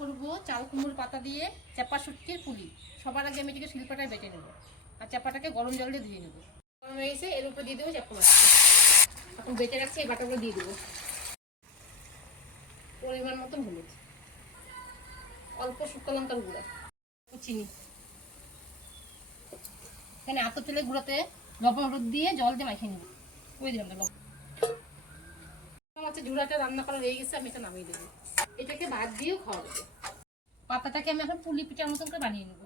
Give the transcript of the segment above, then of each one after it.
করব চাল কুমড়োর পাতা দিয়ে চাপা শুটকির পুলি। সবার আগে আমি এটাকে শিলপাটায় বেটে নেব আর চাপাটাকে গরম জল দিয়ে ধুয়ে নেব। গরম হয়ে গেছে, এর উপরে দিয়ে দেবো চাপা মাছটা। এখন বেটে রাখছি, এই বাটাগুলো দিয়ে দেবো। পরিমাণ মতন হলুদ, অল্প শুকনো লঙ্কার গুঁড়া, চিনি। এখানে আতর তেলের গুঁড়োতে লবণ হলুদ দিয়ে জল দিয়ে মাখিয়ে নেব। করে দিলাম লবণ। মাছের ঝুড়াটা রান্না করা হয়ে গেছে, আমি এটা নামিয়ে দেবো। এটাকে ভাত দিয়েও খাওয়া যাবে। পাতাটাকে আমি এখন পুলি পিঠার মতন করে বানিয়ে নেব।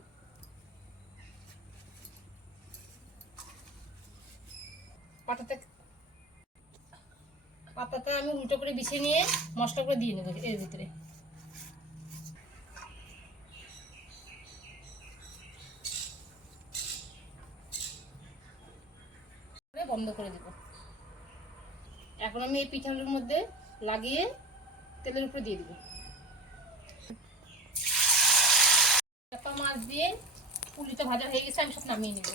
পাতাটা আমি উল্টো করে বিছিয়ে নিয়ে মশলা করে দিয়ে নেবো এর ভিতরে। বন্ধ করে দেব। এখন আমি এই পিঠাগুলোর মধ্যে লাগিয়ে তেলের উপরে দিয়ে দেবো। চাপা মাছ দিয়ে পুলিটা ভাজা হয়ে গেছে, আমি সব নামিয়ে নেব।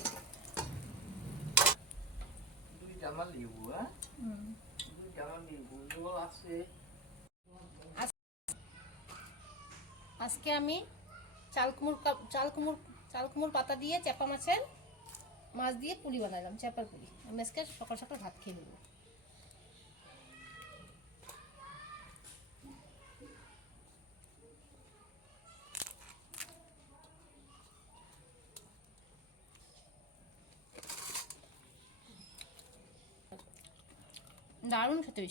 আজকে আমি চাল কুমড়োর পাতা দিয়ে চাপা মাছ দিয়ে পুলি বানালাম, চাপার পুলি। আমি আজকে সকাল সকাল ভাত খেয়ে নেব। দারুণ খেতে।